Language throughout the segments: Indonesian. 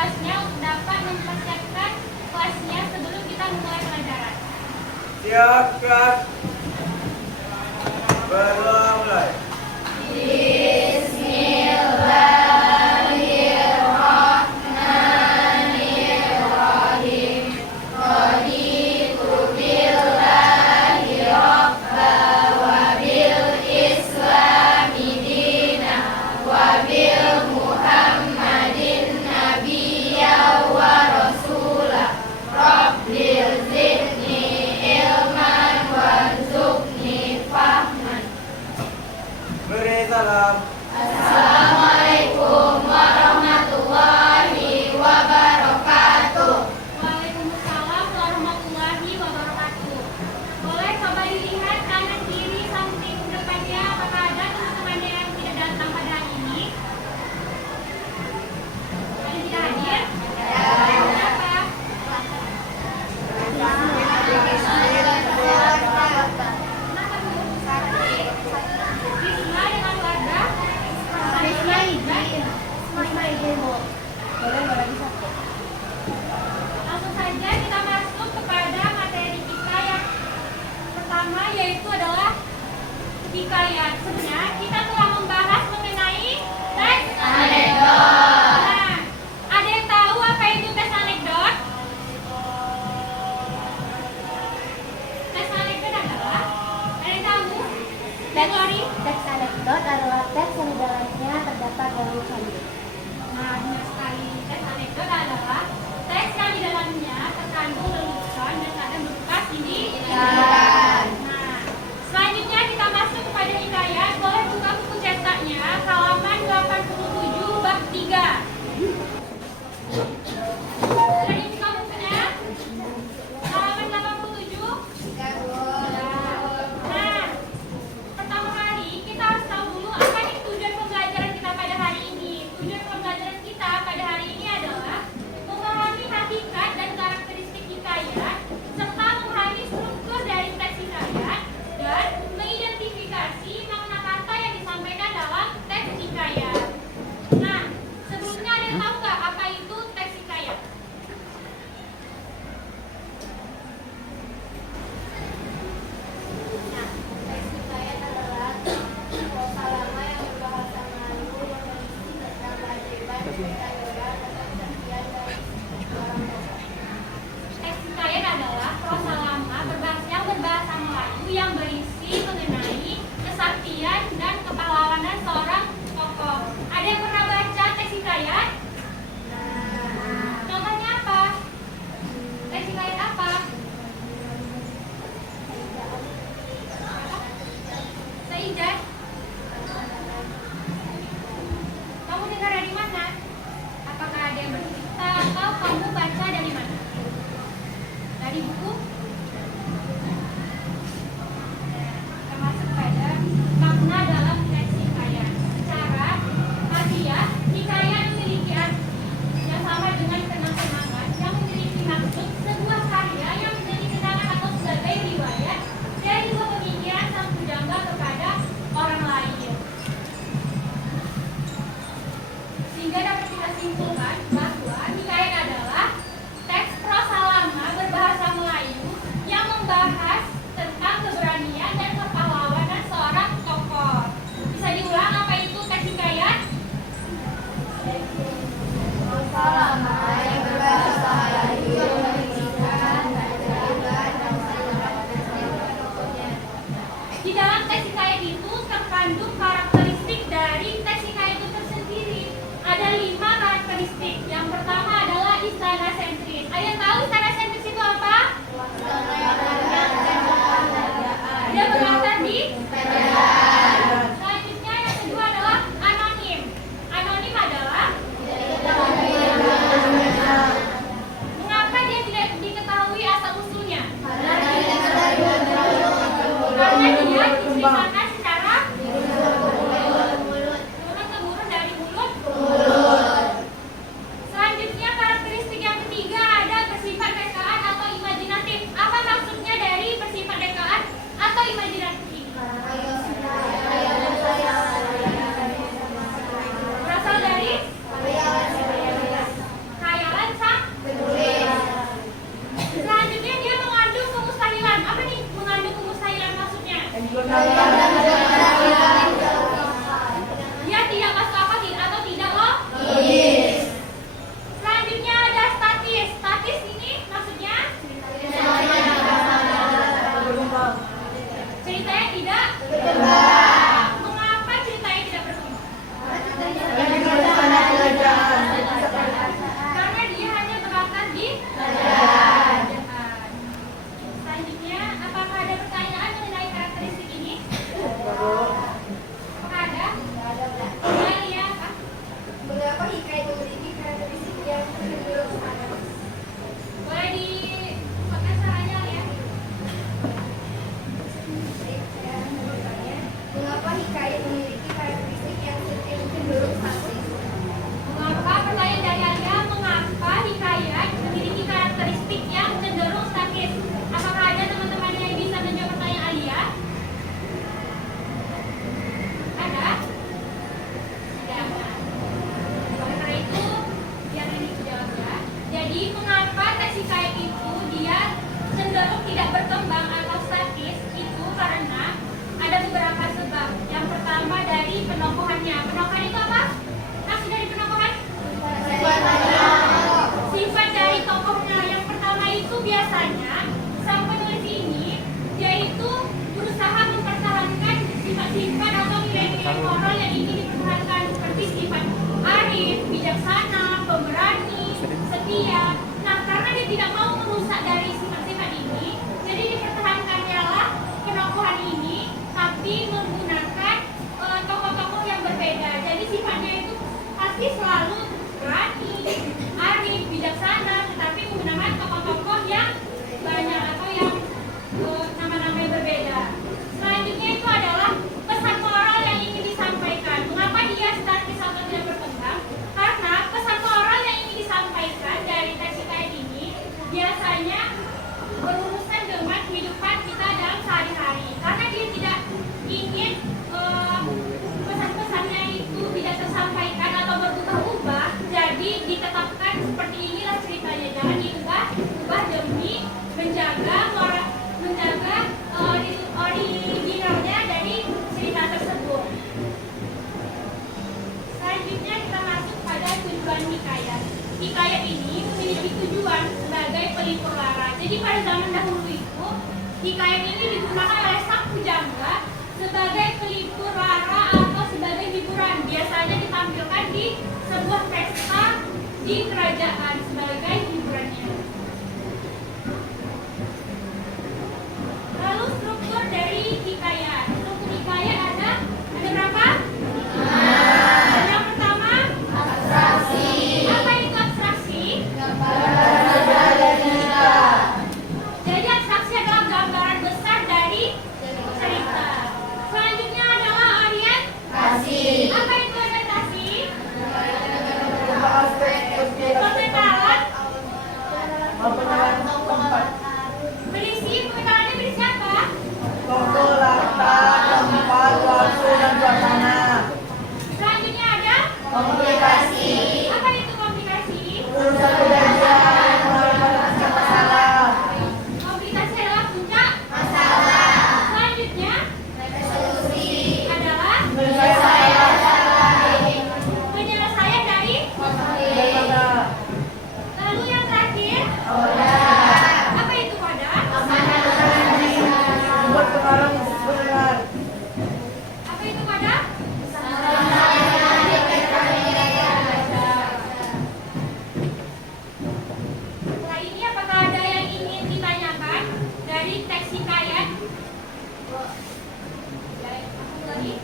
kelasnya untuk dapat mempersiapkan kelasnya sebelum kita memulai pelajaran. Siap, kelas. Bermulai. Beri salam. Assalamualaikum warahmatullahi wabarakatuh. Waalaikumsalam warahmatullahi wabarakatuh. Boleh coba dilihat kanan kiri samping depannya, apakah ada teman-temannya yang tidak datang pada hari ini? Ada yang tidak hadir? Kenapa? Kenapa Bu? Risma dengan keluarga? Langsung saja kita masuk kepada materi kita yang pertama, yaitu adalah hikayat. Sebenarnya kita telah membahas mengenai tes anekdot. Nah, ada yang tahu apa itu tes anekdot? Tes anekdot adalah, ada yang tahu? Lori? Teks anekdot adalah teks yang di dalamnya terdapat dalil hadis. Nah, benar sekali. Tes anekdot adalah teks yang di dalamnya terkandung lelucon dan kadang berupa sindiran. Nah, selanjutnya kita masuk kepada hikayat. Boleh buka buku cetaknya, halaman 87 bab 3. Sudah dibuka bukunya? Halaman 87. Nah, pertama kali kita harus tahu dulu apa nih tujuan pembelajaran kita pada hari ini. Tujuan pembelajaran kita pada hari ini adalah memahami hakikat dan karakteristik hikayat, serta memahami struktur dari teks hikayat, dan mengidentifikasi makna kata yang disampaikan dalam teks hikayat. Nah, sebelumnya ada yang tahu nggak apa itu teks hikayat? Nah, teks hikayat adalah prosa lama yang berbahasa Melayu yang berisi tentang keajaiban, kekayaan, atau kesaksian dari orang tokoh. Teks hikayat adalah prosa lama yang berbahasa Melayu yang berisi mengenai kesaktian dan kepahlawanan seorang tokoh. Ada yang pernah baca teks hikayat? Contohnya apa? Teks hikayat apa? Seijan? Kamu dengar dari mana? Apakah ada yang bercerita atau kamu baca dari mana? Dari buku? Kita masuk pada makna dalam teks hikayat. Secara harfiah, hikayat memiliki arti yang sama dengan kenang-kenangan yang memiliki maksud sebuah karya yang menjadi kenangan atau sebagai riwayat dari dua pemikiran sang pujangga kepada orang lain. Sehingga dapat kita simpulkan bahwa hikayat adalah teks prosa lama berbahasa Melayu yang membahas tentang keberanian dan kepahlawanan seorang tokoh. Bisa diulang apa itu teks hikayat? Prosa lama yang berbahasa Melayu yang berisikan keajaiban dan kesaksian tokohnya. Di dalam teks hikayat itu terkandung karakteristik dari teks hikayat itu tersendiri. Ada 5 karakteristik. Yang pertama adalah istana sentris. Ada yang tahu istana sentris itu apa? Dia berlatar di Kerajaan. Selanjutnya yang kedua adalah anonim. Anonim adalah mengapa dia tidak diketahui asal usulnya? Karena dia diceritakan secara penokohannya. Penokohan itu apa? Maksud dari penokohan? Sifat dari tokohnya. Yang pertama itu biasanya sang penulis ini dia itu berusaha mempertahankan sifat-sifat atau nilai-nilai moral yang ingin dipertahankan seperti sifat arif, bijaksana, pemberani, setia. Nah, karena dia tidak mau merusak dari sifat-sifat ini, jadi dipertahankannya lah penokohan ini, tapi menggunakan tokoh-tokoh yang berbeda. Jadi sifatnya itu pasti selalu berani, arif, bijaksana, tetapi menggunakan tokoh-tokoh yang banyak atau yang nama-nama yang berbeda. Selanjutnya itu adalah pesan moral yang ingin disampaikan. Mengapa dia statis atau tidak berkembang? Karena pesan moral yang ingin disampaikan dari teks hikayat ini biasanya berurusan dengan kehidupan kita dalam sehari-hari. Karena dia tidak ingin pesan-pesannya itu tidak tersampaikan atau berubah-ubah, jadi ditetapkan seperti inilah ceritanya. Jangan diubah demi menjaga originalnya dari cerita tersebut. Selanjutnya kita masuk pada tujuan hikayat. Hikayat ini memiliki tujuan sebagai pelipur lara. Jadi pada zaman dahulu itu hikayat ini digunakan oleh sang pujangga sebagai pelipur lara atau sebagai hiburan. Biasanya ditampilkan di sebuah pesta di kerajaan sebagai hiburannya. Lalu struktur dari hikayat. Struktur hikayat ada berapa? Yang pertama, abstraksi. Apa itu abstraksi? Jadi abstraksi adalah gambaran besar dari cerita. Selanjutnya adalah orientasi. Apa itu orientasi? Pemetalan. Berisi pemetalannya berisi apa? Tokoh, latar, tempat, waktu, dan suasana. Selanjutnya ada Komplikasi. apa itu komplikasi? Urusan kejadian, masalah. Komplikasi adalah puncak masalah. Selanjutnya adalah penyelesaian dari Daripada lalu yang terakhir apa itu wadah? buat pengarang benar. Apa itu wadah? Setelah ini apakah ada yang ingin ditanyakan dari teks hikayat?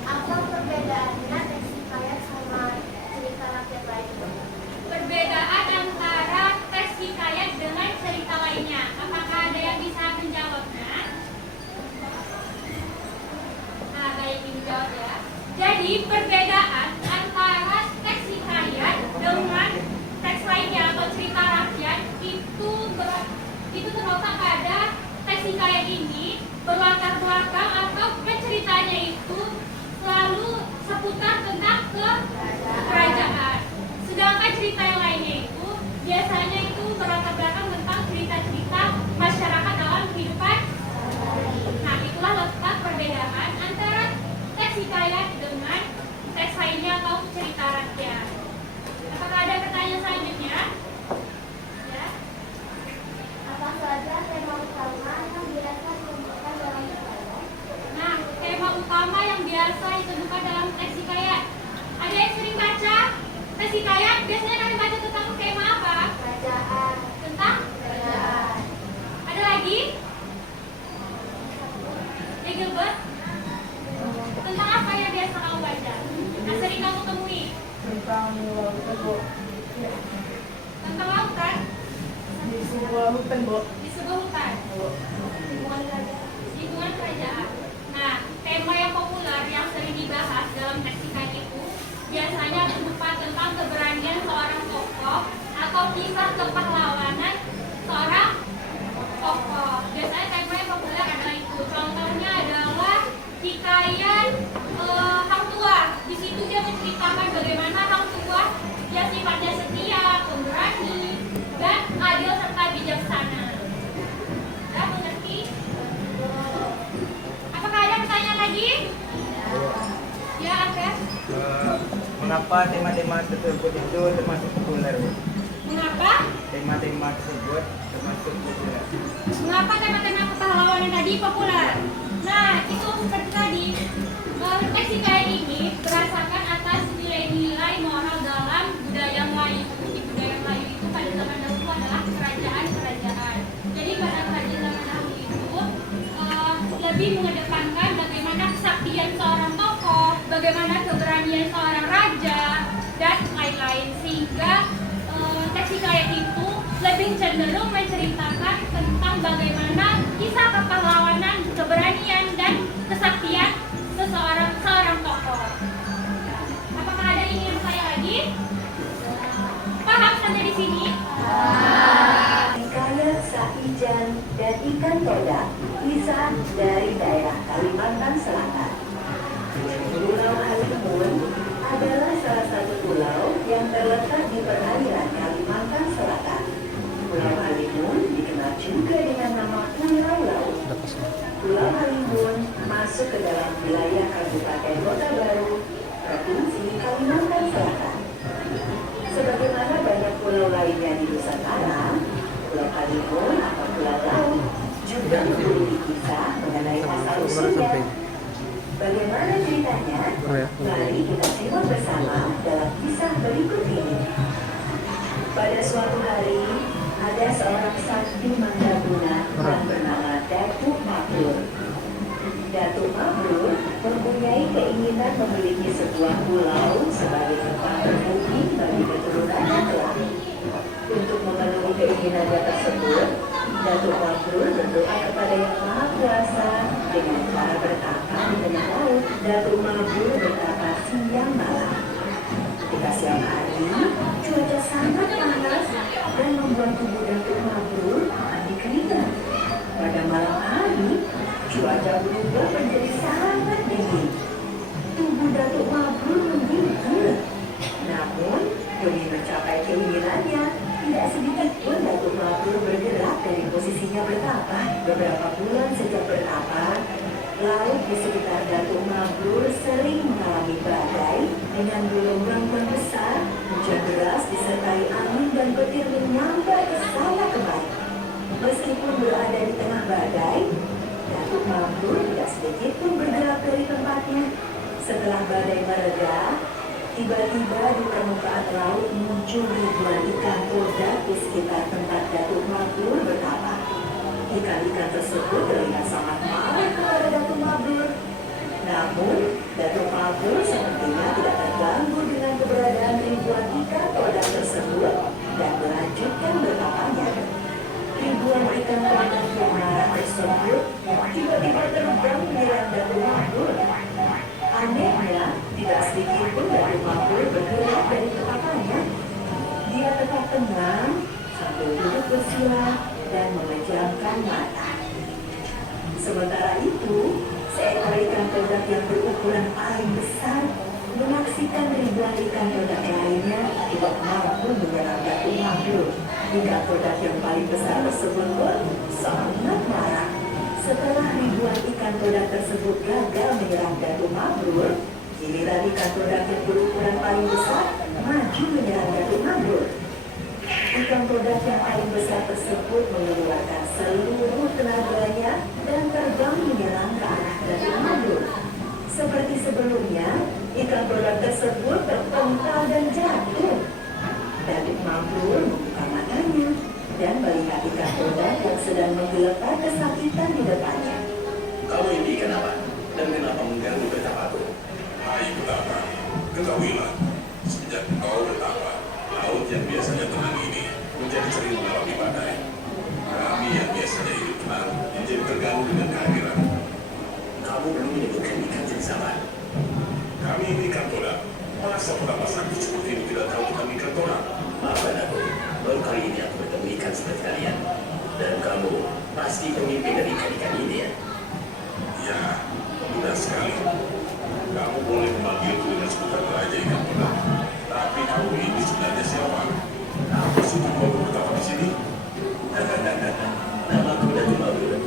Apa perbedaannya teks hikayat sama cerita rakyat lain? Perbedaan antara teks hikayat dengan cerita lainnya. Apakah ada yang bisa menjawabnya? Nah, baik dijawab ya. Jadi perbedaan antara teks hikayat dengan teks lainnya atau cerita rakyat itu terletak pada teks hikayat ini berlatar belakang atau penceritanya itu selalu seputar tentang kerajaan. Sedangkan cerita yang lainnya itu biasanya itu berlatar belakang tentang cerita-cerita masyarakat dalam kehidupan. Nah, itulah letak perbedaan antara teks hikayat dengan teks lainnya atau cerita rakyat. Apakah ada pertanyaan selanjutnya? Ya. Apa saja tema utama yang biasa ditemukan dalam hikayat? Nah, tema utama yang biasa ditemukan dalam teks hikayat. Ada yang sering baca teks hikayat? Biasanya kalian baca tentang tema apa? Kerajaan. Tentang? Kerajaan. Ada lagi? Ya, Gilbert? Tentang apa yang biasa kamu baca? Yang sering kamu temui? Tentang Tentang lautan? di sebuah hutan, Bu. Di sebuah hutan? Lingkungan kerajaan. Nah, tema yang populer yang sering dibahas dalam teks hikayat itu biasanya berupa tentang keberanian seorang tokoh atau kisah kepahlawanan seorang tokoh. Biasanya tema yang populer adalah itu. Contohnya adalah hikayat Hang Tuah. Di situ dia menceritakan bagaimana Hang Tuah dia sifatnya setia, pemberani, dan adil serta bijaksana. Ya, mengerti? Apakah ada pertanyaan lagi? Ya, ya. Mengapa tema-tema tersebut itu termasuk populer, Bu? Mengapa? Tema-tema tersebut termasuk populer. Mengapa tema-tema kepahlawanan tadi populer? Nah, itu seperti tadi. Teks hikayat ini berdasarkan atas nilai-nilai moral dalam budaya Melayu. Di budaya Melayu itu pada zaman dahulu adalah kerajaan-kerajaan. Jadi pada kerajaan zaman dahulu itu lebih mengedepankan bagaimana kesaktian seorang tokoh, bagaimana keberanian seorang raja, dan lain-lain. Sehingga teks hikayat itu lebih cenderung menceritakan tentang bagaimana kisah kepahlawanan, keberanian, dan kesaktian seorang tokoh. Apakah ada yang ingin saya lagi? Paham sampai di sini? Hikayat Saijan dan ikan toda kisah dari daerah Kalimantan Selatan. Pulau Halimun adalah salah satu pulau yang terletak di perairan Kalimantan Selatan. Pulau Halimun dikenal juga dengan nama Pulau Laut. Pulau Halimun masuk ke dalam wilayah Kabupaten Kota Baru, Provinsi Kalimantan Selatan. Sebagaimana banyak pulau lainnya di Nusantara, Pulau Halimun atau Pulau Laut juga memiliki kisah mengenai asal-usulnya. Bagaimana ceritanya? Mari kita simak bersama dalam kisah berikut ini. Pada suatu hari, ada seorang sakti mandraguna yang bernama Datuk Mabrur. Datuk Mabrur mempunyai keinginan memiliki sebuah pulau sebagai tempat berbudi bagi keturunannya kelak. Untuk memenuhi keinginannya tersebut, Datuk Mabrur berdoa kepada Yang Maha Kuasa dengan cara bertapa di tengah laut. Datuk Mabrur bertapa siang malam. Ketika siang hari, cuaca sangat panas dan membuat tubuh Datuk Mabrur mandi keringat. Pada malam hari, cuaca berubah menjadi sangat dingin. Tubuh Datuk Mabrur menggigil. Namun, demi mencapai keinginannya, tidak sedikit pun Datuk Mabrur bergerak dari posisinya bertapa. Beberapa bulan sejak bertapa, laut di sekitar Datuk Mabrur sering mengalami badai dengan gelombang besar, hujan deras disertai angin dan petir menyambar ke sana kemari. Meskipun berada di tengah badai, Datuk Mabrur tidak sedikit pun bergerak dari tempatnya. Setelah badai mereda, tiba-tiba di permukaan laut muncul ribuan ikan toda di sekitar tempat Datuk Mabrur bertapa. Ikan-ikan tersebut terlihat sangat marah kepada Datuk Mabrur. Namun, Datuk Mabrur sepertinya tidak terganggu dengan keberadaan ribuan ikan toda tersebut dan melanjutkan bertapanya. Ribuan ikan toda yang marah tersebut tiba-tiba terbang menyerang Datuk Mabrur. Anehnya, tidak sedikit pun Datuk Mabrur bergerak dari tetapannya. Dia tetap tenang sambil duduk bersila dan memejamkan mata. Sementara itu, seekor ikan todak yang berukuran paling besar menyaksikan ribuan ikan todak lainnya tidak mampu menyerang Datuk Mabrur. Ikan todak yang paling besar tersebut pun sangat marah. Setelah ribuan ikan todak tersebut gagal menyerang Datuk Mabrur, giliran ikan todak yang berukuran paling besar maju menyerang Datuk Mabrur. Ikan todak yang paling besar tersebut mengeluarkan seluruh tenaganya dan terbang menyerang ke arah Datuk Mabrur. Seperti sebelumnya, ikan todak tersebut terpental dan jatuh. Datuk Mabrur membuka matanya dan melihat ikan todak yang sedang menggeletar kesakitan di depannya. Kamu ini kenapa? Dan kenapa mengganggu bertapaku? Hai petapa, ketahuilah, sejak kau bertapa, laut yang biasanya tenang ini menjadi sering mengalami badai. Kami yang biasanya hidup tenang menjadi terganggu dengan kehadiran. Kamu belum menyebutkan ikan jenis apa? Kami ini ikan toda. Masa petapa sakti seperti ini tidak tahu tentang ikan toda? Maafkan aku, baru kali ini aku bertemu ikan seperti kalian. Dan kamu pasti pemimpin dari ikan-ikan ini ya? Ya, mudah sekali. Kamu boleh memanggilku dengan sebutan Raja Ikan Toda. Tapi kamu ini sebenarnya siapa? Apa sih kamu bertapa di sini? Nama aku Datuk Mabrur.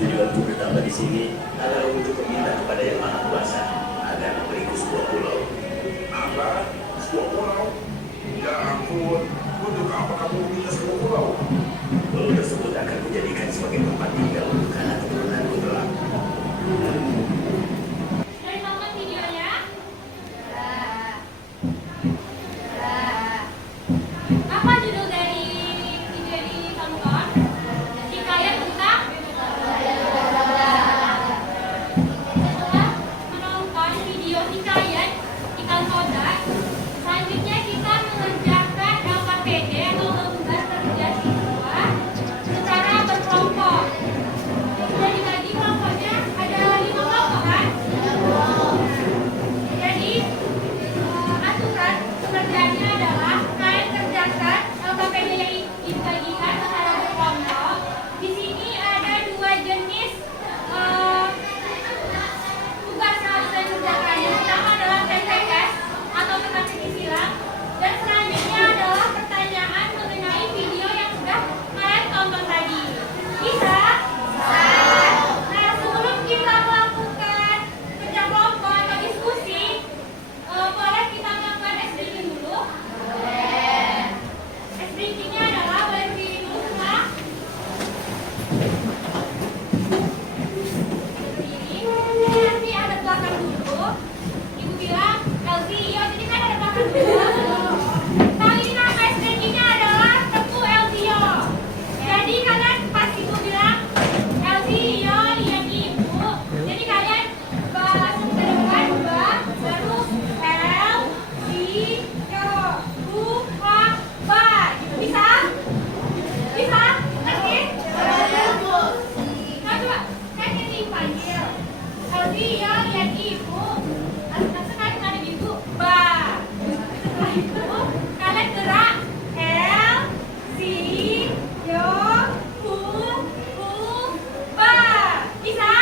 Tujuanku bertambah di sini adalah untuk meminta kepada Yang Maha Kuasa agar memberiku sebuah pulau Selanjutnya kita mengerjakan LKPD atau tugas kerja siswa secara berkelompok. Sudah dibagi kelompoknya, ada 5 kelompok kan? Jadi aturan pekerjaannya adalah kalian kerjakan LKPD yang dibagikan secara berkelompok. Di sini ada 2 jenis tugas yang harus kalian kerjakan. Yang pertama adalah TTS atau teka-teki silang, dan selanjutnya adalah pertanyaan mengenai video yang sudah kalian tonton tadi. Bisa? Nah, sebelum kita melakukan kerja kelompok atau diskusi, boleh kita melakukan ice breaking dulu? Ice breakingnya adalah boleh berdiri dulu semua. Berdiri. Ini nanti ada belakang dulu. Ibu bilang, Elsie, iya, jadi kan ada belakang dulu. Kali ini nama ice breakingnya adalah tepu Elsie. Jadi kalian pas ibu bilang, Elsie, iya, lihat ibu. Jadi kalian langsung ke depan, baru El, Si, Yo, Bu, Ha, Ba. Bisa? Bisa? Ngerti? Nah, coba, kan ini panggil. Elsie, iya, lihat ibu. Langsung kalian ada ibu, Ba. Setelah itu, kalian gerak El, Si, Yo, Bu, Ba. Bisa?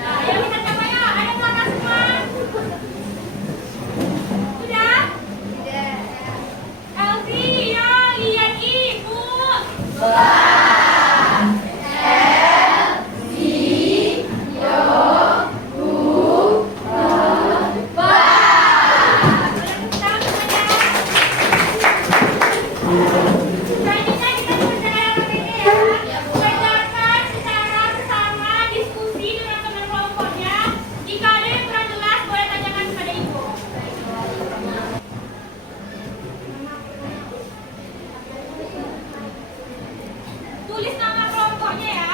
Nah, yang bisa siapa ya? Ada belakang semua. Sudah? Elsie, iya, lihat ibu. Selanjutnya kita berjalan ya. Kerjakan secara bersama, diskusi dengan teman kelompoknya. Jika ada yang kurang jelas, boleh tanyakan kepada ibu. Tulis nama kelompoknya ya.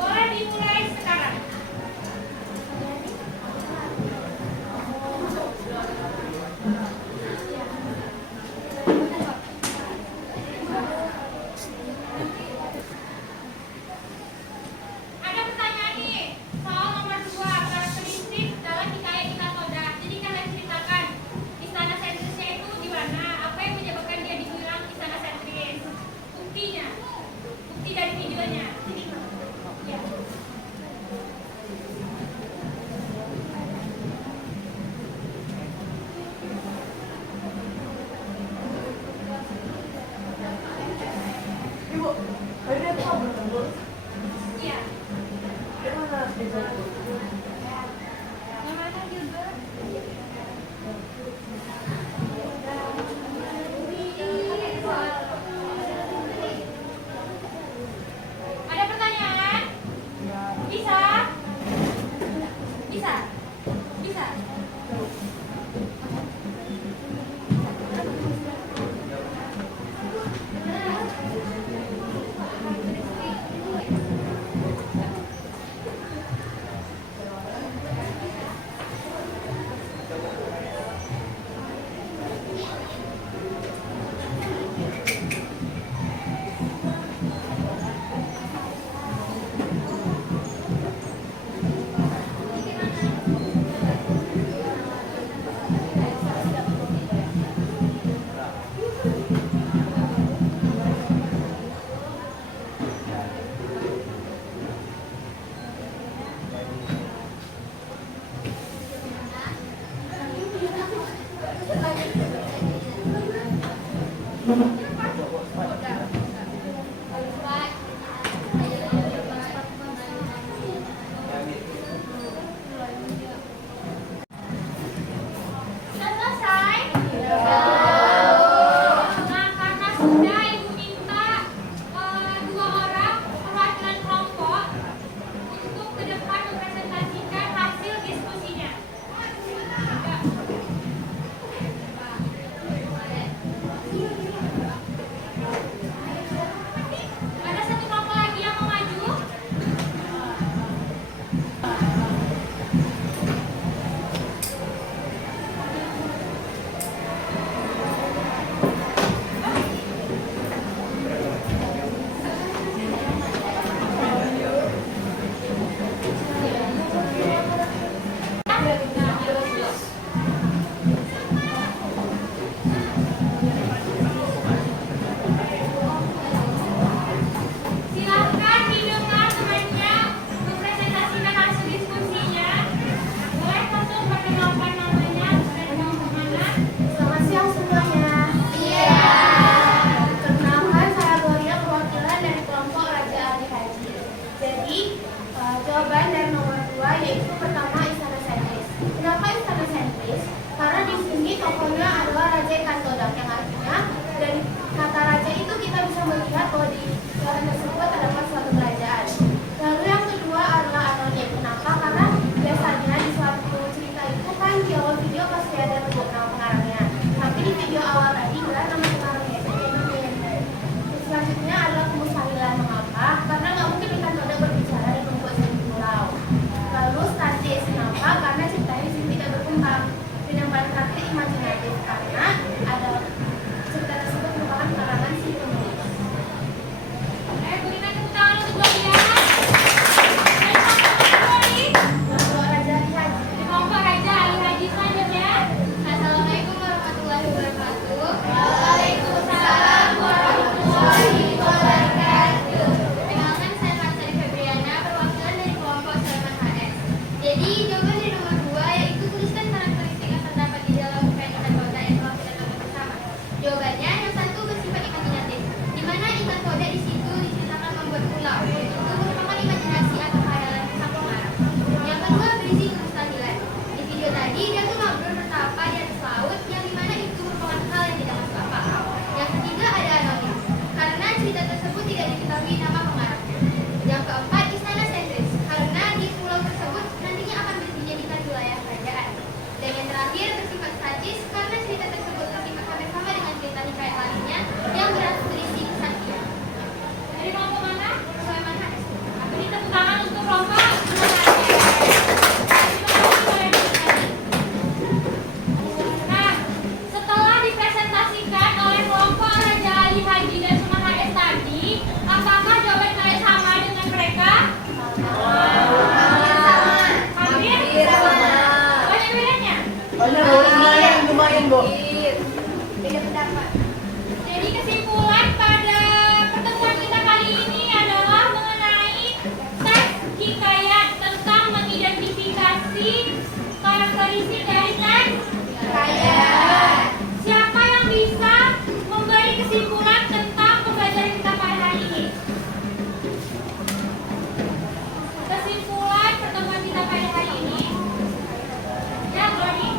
Boleh dimulai sekarang. Ada pertanyaan nih soal nomor 2, karakteristik dalam hikayat Ikatoda. Jadi kalian ceritakan istana sentrisnya itu di mana, apa yang menyebabkan dia dibilang istana sentris. Buktinya, bukti dari videonya. Ya. Ibu, tadi aku mau bertemu. Iya. Di mana di sana? Namanya Gilbert. Ada pertanyaan? Bisa? Bisa? Bisa? adalah nama sekarangnya itu Yemin. Selanjutnya adalah kemustahilan. Mengapa? Karena nggak mungkin ikan toda berbicara dan membuat satu pulau. Lalu statis. Kenapa? Karena ceritanya di sini tidak berkembang. Dan yang paling terakhir imajinatif, karena ada cerita tersebut merupakan karangan si penulis. Berikan tepuk tangan untuk Gloriana. Lalu Raja Ali Haji. Kelompok Raja Ali Haji selanjutnya. Assalamualaikum warahmatullahi wabarakatuh. Waalaikumsalam warahmatullahi wabarakatuh. Perkenalkan, saya Marsari Febriana, perwakilan dari kelompok Sulaiman HS. Jadi jawaban dari nomor 2 yaitu tuliskan karakteristik yang terdapat di dalam uraian ikan toda yang telah kita tonton bersama. Jawabannya yang satu bersifat imajinatif, di mana ikan toda di situ diceritakan membuat pulau. Itu merupakan imajinasi atau khayalan sang pengarang. Yang kedua berisi kemustahilan. Di video tadi dia tuh ngobrol bertapa di atas laut, yang dimana itu merupakan hal yang tidak masuk akal. Yang ketiga ada anonim, karena cerita tersebut tidak diketahui nama pengarangnya. Yang keempat istana sentris, karena di pulau tersebut nantinya akan dijadikan wilayah kerajaan. Dan yang terakhir bersifat statis, karena cerita tersebut bersifat hampir sama dengan cerita hikayat lainnya yang berisi kesaktian. Dari kelompok mana? Sulaiman HS. Beri tepuk tangan untuk kelompok Nah, setelah dipresentasikan oleh kelompok Raja Ali Haji dan Sunan HS tadi, apakah jawaban kalian sama dengan mereka? Hampir sama. Banyak bedanya? Lumayan, Bu. Beda pendapat. Jadi kesimpulan pada pertemuan kita kali ini adalah mengenai teks hikayat tentang mengidentifikasi karakteristik dari teks hikayat. Siapa yang bisa memberi kesimpulan tentang pembelajaran kita pada hari ini? Kesimpulan pertemuan kita pada hari ini. Ya, Glori.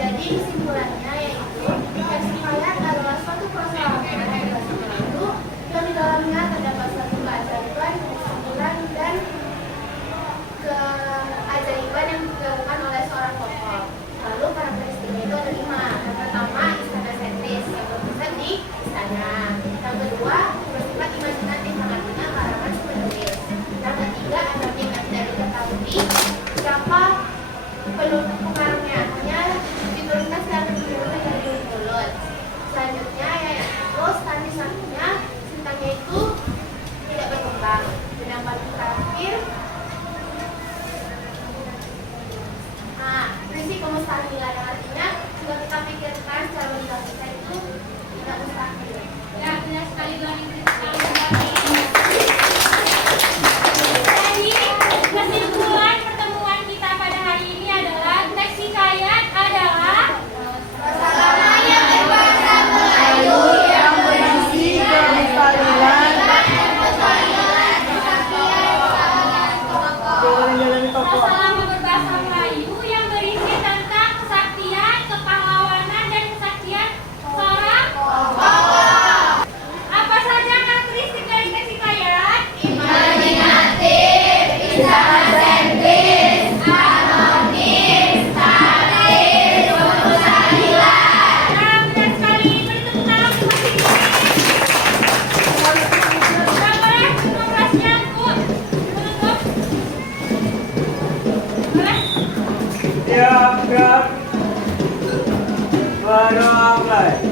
Jadi kesimpulannya yaitu teks hikayat adalah suatu proses yang bahasa Melayu yang di dalamnya terdapat satu keajaiban, kesimpulan dan keajaiban yang dilakukan oleh seorang tokoh. Lalu karakteristiknya itu ada 5. Yang pertama istana sentris yang berpusat di istana. Yang kedua bersifat imajinatif yang artinya karangan si penulis. Yang ketiga anonim yang tidak diketahui siapa pengarangnya, hanya diturunkan secara diturunkan dari mulut. Selanjutnya yaitu statis, artinya ceritanya itu tidak berkembang. Dan yang paling terakhir prinsip kemustahilan yang artinya jika kita pikirkan secara logika itu tidak mustahil. Ya, benar sekali Glori. Jadi, kesimpulan pertemuan kita pada hari ini adalah teks hikayat adalah Yang berisi kemustahilan. Jalan-jalan tokoh. masalah berbahasa Melayu yang berisi tentang kesaktian, kepahlawanan, dan kesaktian seorang tokoh. Apa saja karakteristik dari teks hikayat? Imajinatif, istana sentris, anonim, statis, kemustahilan. Nah, benar sekali. Beri tepuk tangan untuk masing-masing. Nah, boleh tutup kelasnya, Bu. Tutup. Boleh? Siap, gerak. Baru mulai.